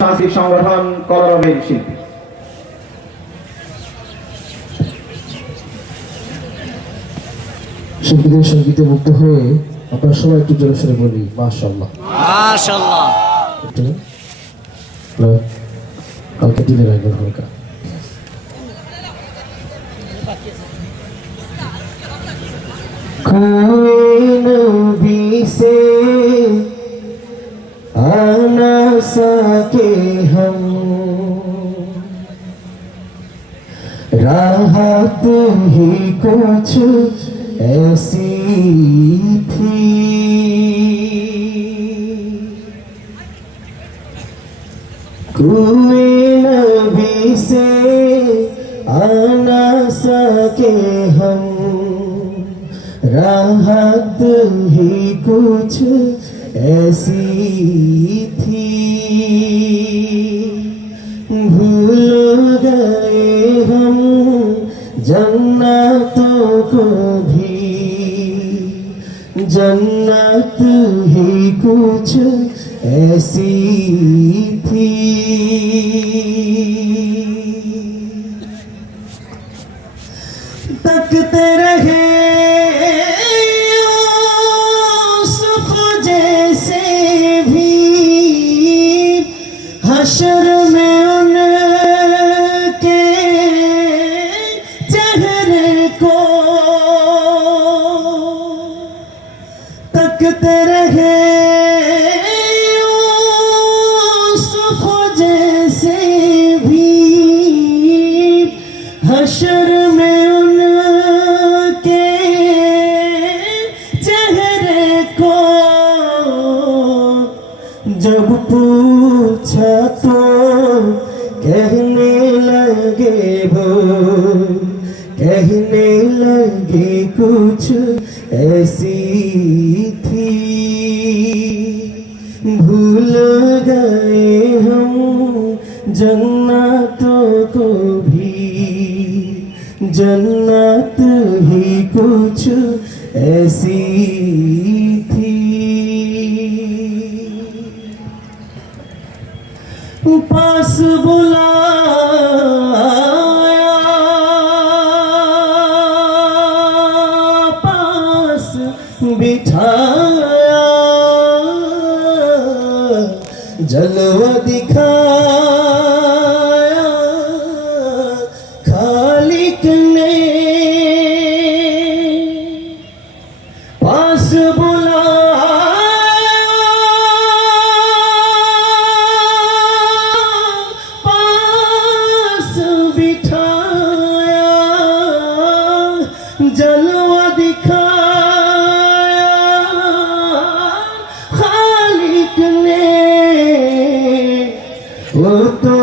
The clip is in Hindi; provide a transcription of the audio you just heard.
সাংস্কৃতিক সংগঠন কলরবের শিল্পী। শিল্পীদের সঙ্গীতে মুগ্ধ হয়ে আপনারা সবাই একটু জোরে সরে বলি মাশাআল্লাহ মাশাআল্লাহ। একটু হালকা দিলে রাখবেন হালকা। नबी से आ न सके हम, राहत ही कुछ ऐसी थी, कुएं नबी से आ न सके हम, राहत ही कुछ ऐसी थी, भूल गए हम जन्नतों को भी, जन्नत ही कुछ ऐसी थी। तकते रहे हशर में उनके चेहरे को, तकते रहे यूसुफ जैसे भी, हशर में उनके चेहरे को, जब पूछा तो कहने लगे वो, कहने लगे कुछ ऐसी थी, भूल गए हम जन्नतों को भी, जन्नत ही कुछ ऐसी थी। पास बुलाया, पास बिठाया, जलवा दिखाया खालिक ने, पास जलवा दिखाया खालिक ने, वो तो